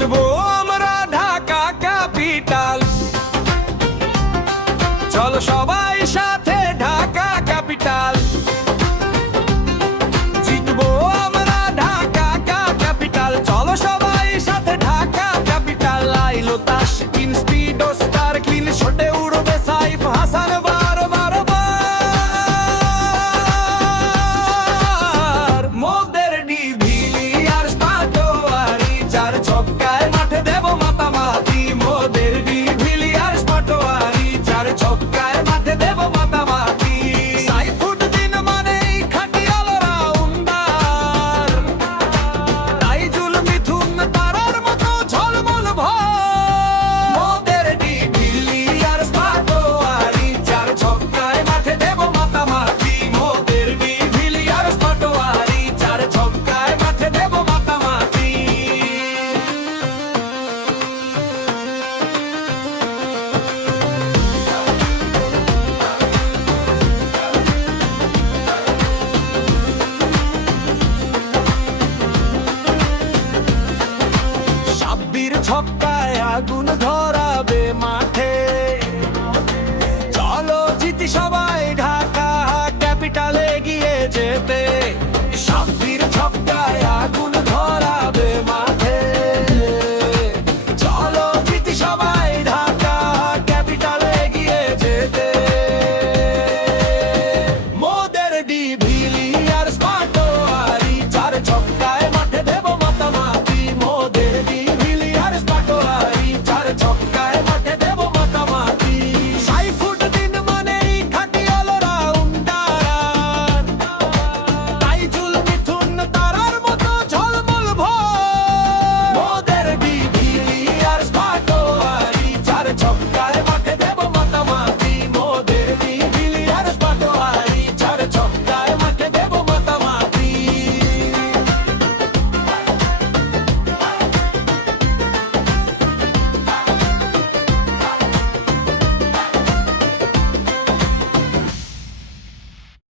জিতবো আমরা ঢাকা ক্যাপিটাল। চলো সবাই ছক্কায় আগুন ধরাবে মাঠে। চলো জিতি সবাই। talk about